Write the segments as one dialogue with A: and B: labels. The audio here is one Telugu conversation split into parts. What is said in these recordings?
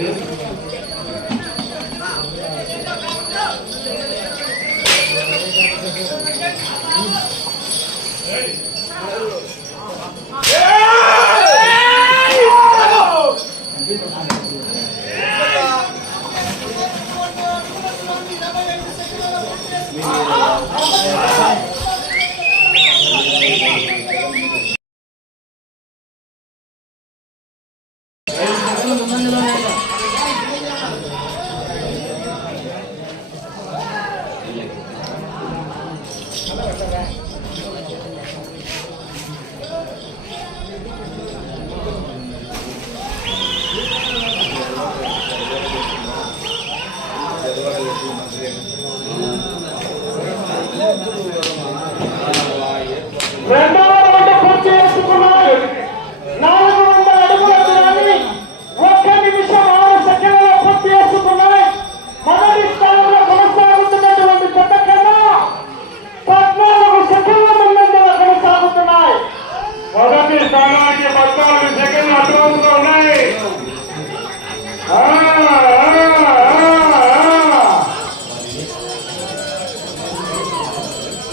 A: Thank you.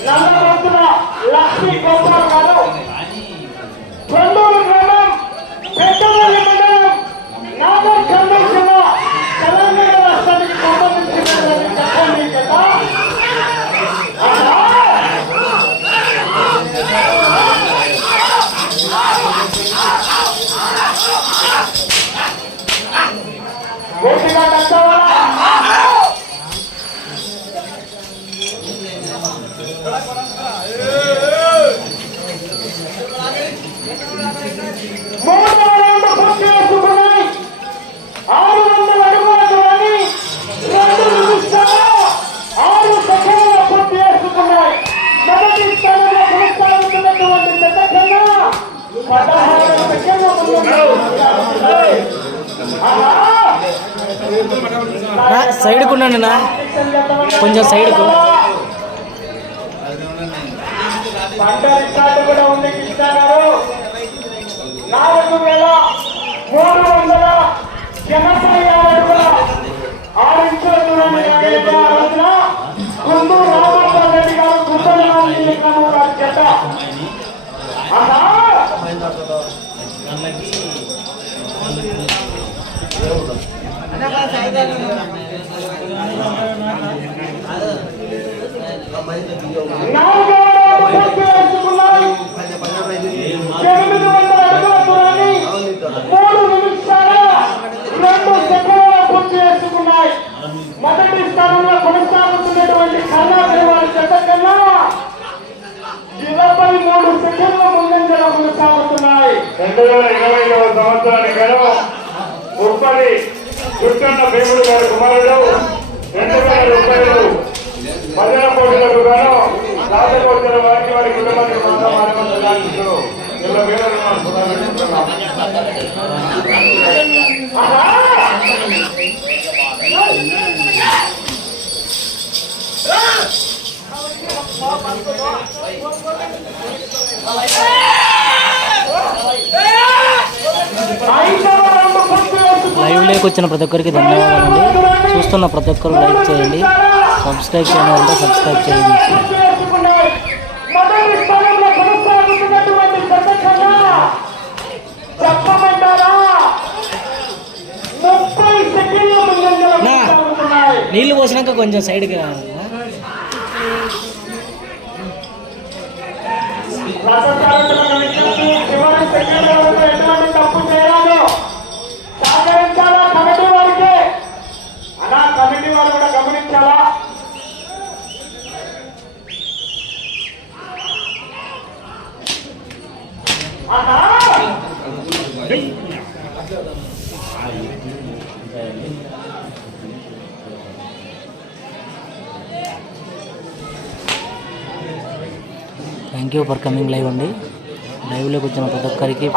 B: నల్లబొత్తుల లక్ష్మీ గోపాల్
C: సైడ్కు ఉండండి నా కొంచెం సైడ్కు.
B: పంట రికార్డు కూడా ఉంది కృష్ణ నాలుగు వేల మూడు వందల ఎనభై అడుగుల ఆరు ఇంచుల దూరాన్ని రామగోపాల్ రెడ్డి గారు నాలుగవ రౌండ్ పూర్తి చేసుకున్నాయి ఎనిమిది వందల అడుగుల దూరాన్ని మూడు నిమిషాల రెండు సెకండ్ల పూర్తి చేసుకున్నాయి మొదటి స్థానంలో కొనసాగుతున్నటువంటి కర్ణాటక వారి జత కన్నా ఇరవై మూడు సెకండ్ల ముందంజలో కొనసాగుతున్నాయి
A: రెండు వేల ఇరవై ఐదవ సంవత్సరానికి గాను ఉప్పటి చుట్టన్న భీముడు గారి కుమారుడు రెండు వేల రూపాయలు భజన గాను వారికి వారి కుటుంబానికి వేల
C: లైవ్ వచ్చిన ప్రతి ఒక్కరికి ధన్యవాదాలండి. చూస్తున్న ప్రతి ఒక్కరు లైక్ చేయండి. సబ్స్క్రైబ్ చేయడం అంటే సబ్స్క్రైబ్ చేయండి. నీళ్ళు పోసినాక కొంచెం కొనసాగుతున్నటువంటి ఫర్ కమింగ్ లైవ్ అండి. లైవ్లోకి వచ్చిన ప్రతి ఒక్కరికి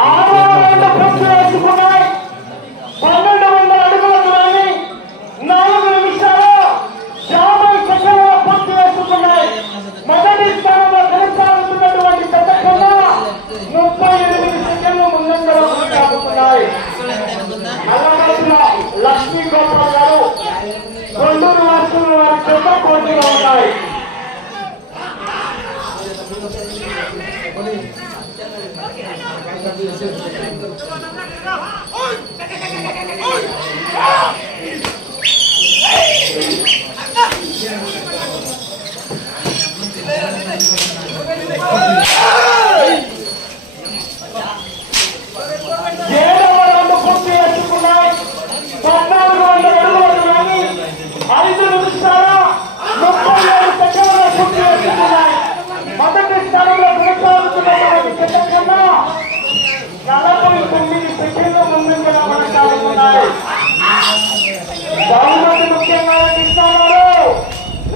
B: బహుమతి ముఖ్యంగా ఇస్తున్నారు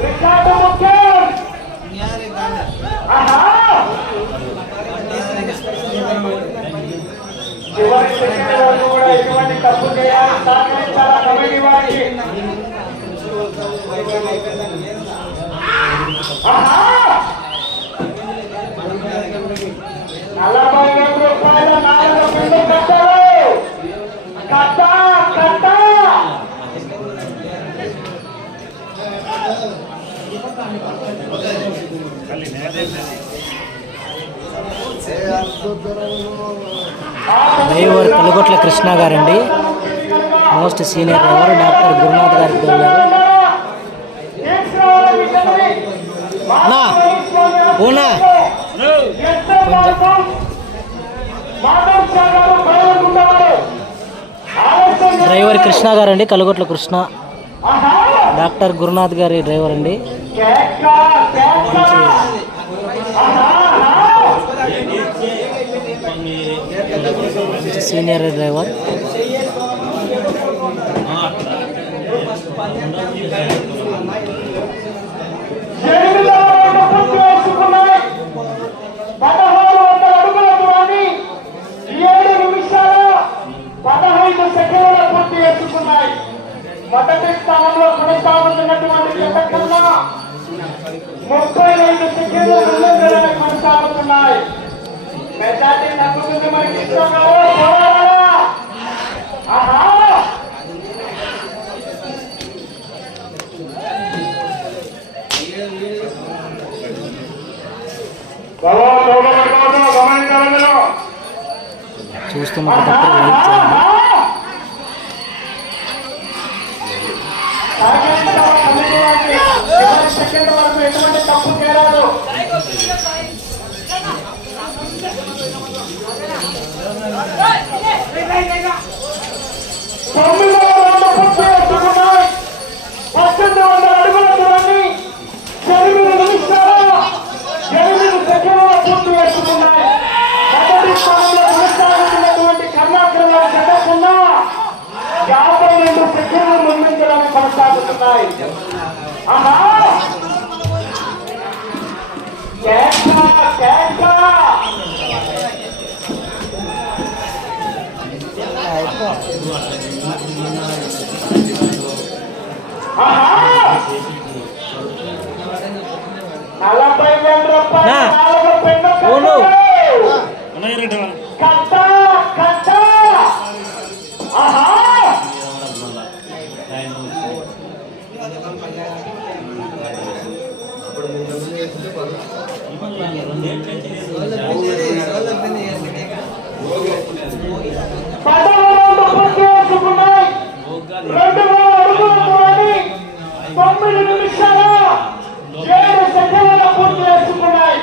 B: రికార్డు ముఖ్యం. చివరి సెకండ్ వరకు కూడా ఎటువంటి తప్పు చేయాలి సహకరించాలా కమిటీ వారికి. ఆహా! నలభై వేల రూపాయల నాలుగు పిండి కట్టారు కట్ట కట్ట
C: డ్రైవర్ కలుగొట్ల కృష్ణ గారండి. Most senior driver doctor Gurunath గారికి వెళ్ళారు అన్నా, డ్రైవర్ కృష్ణ గారండి కలుగొట్ల కృష్ణ. డాక్టర్ గురునాథ్ గారి డ్రైవర్ అండి సీనియర్ డ్రైవర్
B: పదహారు వందల అడుగుల దూరాన్ని ఏడు నిమిషాల పదహైదు సెకండ్ల సీనియర్ డ్రైవర్ మొదటి స్థానంలో కొనసాగుతున్నటువంటి జత కన్నా ముప్పై ఐదు సెకండ్లు కొనసాగుతున్నాయి మెజార్టీ తగ్గుతుంది మనకి ఇష్టం కాదు, పోరాడాలా? ఆహా
A: బాబా లోపల గమనించాలి
C: చూస్తున్న ప్రతి ఒక్కరు లైక్ చేయండి
B: తొమ్మిదవ రౌండ్ పూర్తి చేసుకున్నాయి పద్దెనిమిది వందల అడుగుల దూరాన్ని ఎనిమిది నిమిషాల ఎనిమిది సెకండ్ల పూర్తి చేసుకున్నాయి మొదటి స్థానంలో కొనసాగుతున్నటువంటి కర్ణాటక జత యాభై రెండు సెకండ్లు ముందుంచడానికి కొనసాగుతున్నాయి ఆహా! ఆహా నలభై వేల రూపాయలు
C: నా.
B: నాలుగు పెన్ను
C: ఓను.
B: కట్ట కట్ట ఆహా పదహారు పూర్తి చేసుకున్నాయి రెండు వేల అడుగుల దూరాన్ని తొమ్మిది నిమిషాల ఏడు సెకండ్ల పూర్తి చేసుకున్నాయి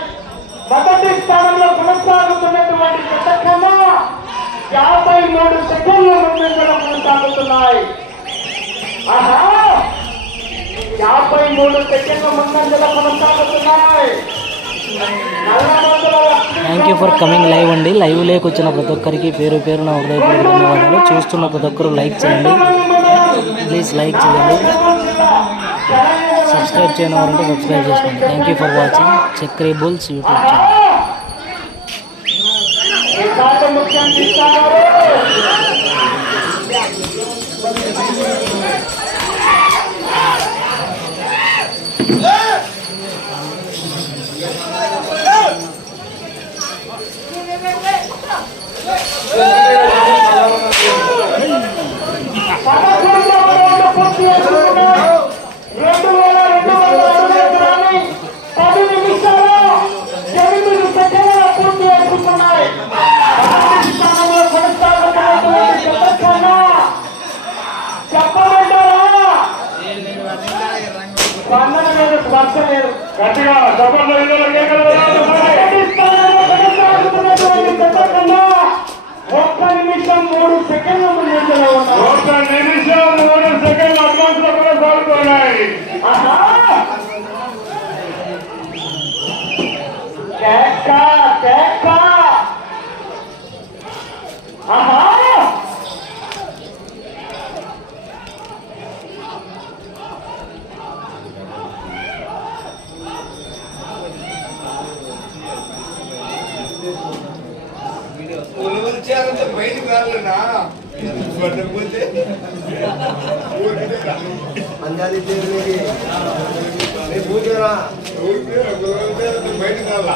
B: మొదటి స్థానంలో కొనసాగుతున్నటువంటి జత కన్నా యాభై మూడు సెకండ్ల ముందుగా కొనసాగుతున్నాయి ఆహా యాభై మూడు సెకండ్ల ముందంజలో కొనసాగుతున్నాయి
C: thank you for coming live లేకొచ్చిన వచ్చిన ప్రతి ఒక్కరికి పేరు పేరున హృదయపూర్వక ధన్యవాదాలు. చూస్తున్న ప్రతి ఒక్కరు లైక్ చేయండి. ప్లీజ్ లైక్ చేయండి. సబ్స్క్రైబ్ చేయని వారంటే సబ్స్క్రైబ్ చేసుకోండి.
A: Thank you for watching Chakri
B: bulls YouTube channel. Record
D: వచ్చారంటే బయటకు రాలేనా పట్టకపోతే
E: అందాలి పూజరా
D: బయటకు రాలా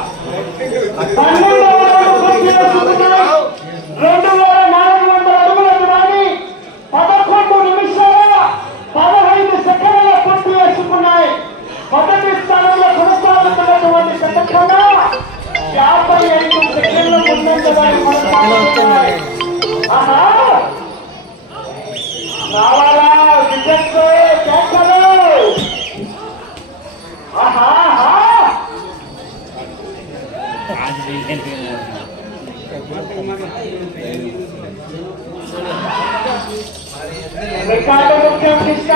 B: రెండు వేల నాలుగు వందల అడుగులకు పదకొండు నిమిషాల పదహైదు సెకండ్ల పూర్తి చేసుకున్నాయి. మొదటి స్థానంలో కొనసాగుతున్నటువంటి సందర్భంగా యాభై రావాలా విద్యకు చేస్తారు రికార్డు ముఖ్యం కృష్ణ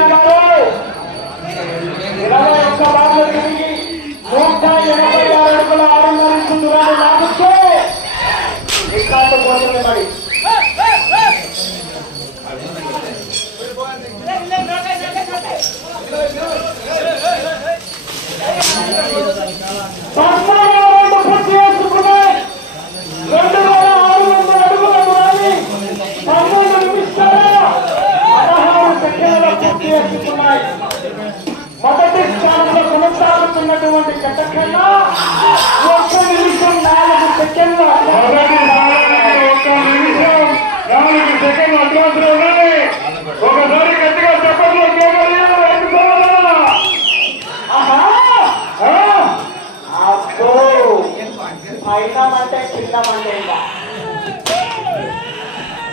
B: పైనమంటే కిందమంటే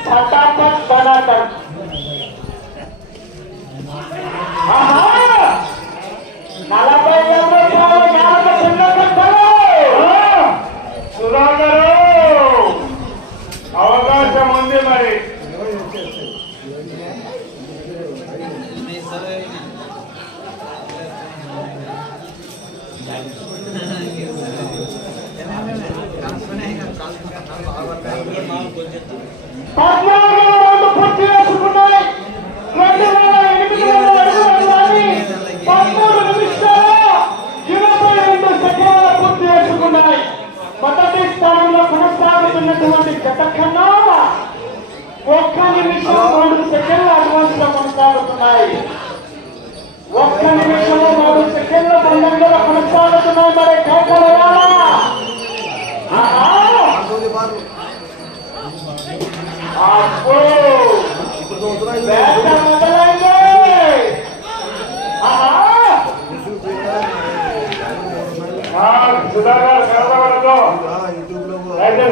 B: పటాపట్ బలాటం నలభై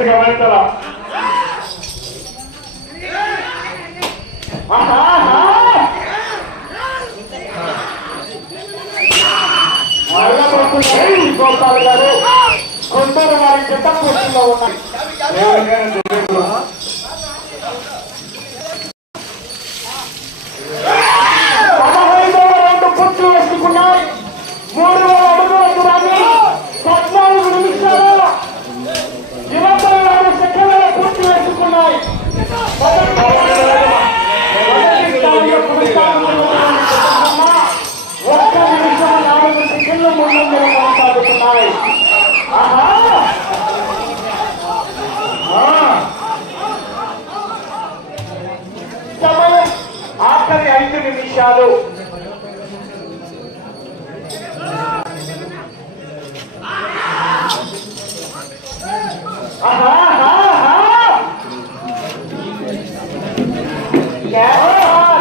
A: గమనించాలా
B: గోపాల్ గారు కొందరు వారి చిత్తం పుస్తకంలో ఉన్నాయి Obrigada.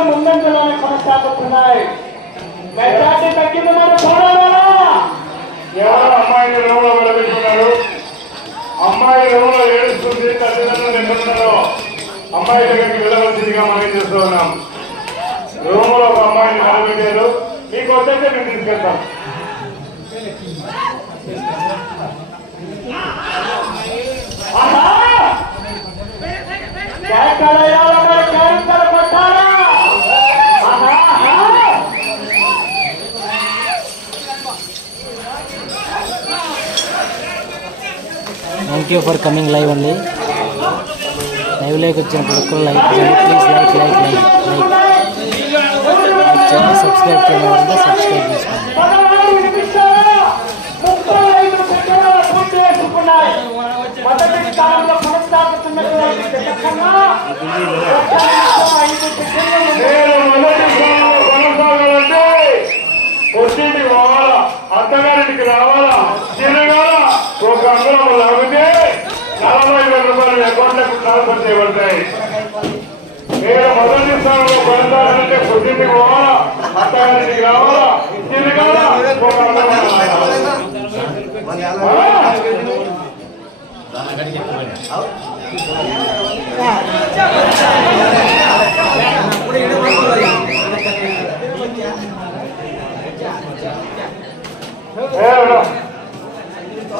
B: సెకండ్ల
C: ముందంజలోనే కొనసాగుతున్నాయి. మెజార్టీ తగ్గింది మరి పోరాడాలా
A: ఎవరు అమ్మాయిని రూమ్లో విడబెట్టుకున్నారు అమ్మాయి రూమ్లో ఏడుస్తుంది తల్లిదండ్రులు ఎక్కడున్నారో అమ్మాయి దగ్గరికి వెళ్ళవలసిందిగా మనం చేస్తూ ఉన్నాం? రూమ్లో ఒక అమ్మాయిని నిలబెట్టారు మీకు వద్దైతే మేము తీసుకెళ్తాం.
C: ఆహా! కేకలేయాలా మరి కేరింతలు కొట్టాలా? ఆహా! ఆహా!
B: Thank you for coming live అండి లైవ్ లైక్ వచ్చిన ప్రతి like please like like like like చేయండి. సబ్స్క్రైబ్ చేయడం సబ్స్క్రైబ్ చేసుకోండి.
A: అత్తగారింటికి రావాలా? తిరగాల? ఒక అంగుళం లాగితే నలభై వేల రూపాయలు అకౌంట్లకు ట్రాన్స్ఫర్ చేయబడతాయి నేను మొదటి స్థానంలో కొనసాగాలంటే పుట్టింటికి పోవాలా రావాలా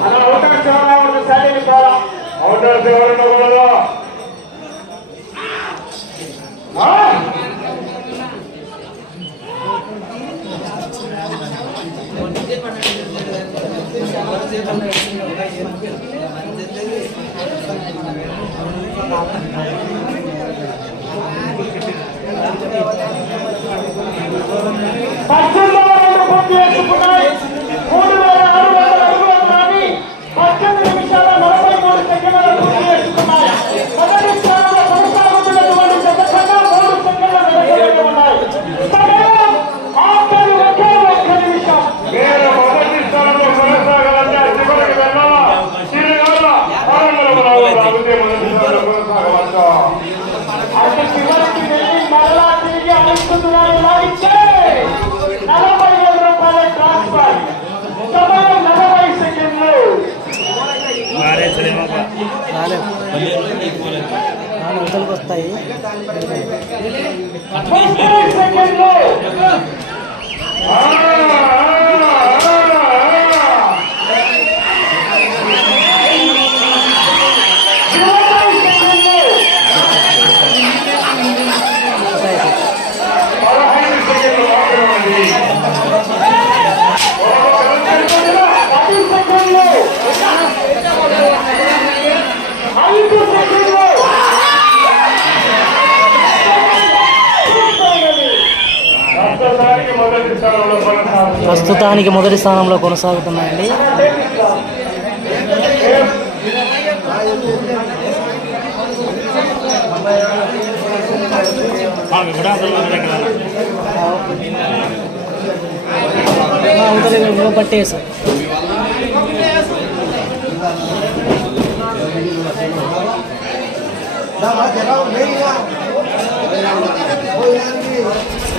C: అలా ఒకటి చాలా ఒకటి సైడ్
A: ఎవరు
B: Obrigada. నాలుగు వస్తాయి.
A: ప్రస్తుతానికి మొదటి స్థానంలో
B: కొనసాగుతున్నాయండి. అవతల పట్టేసి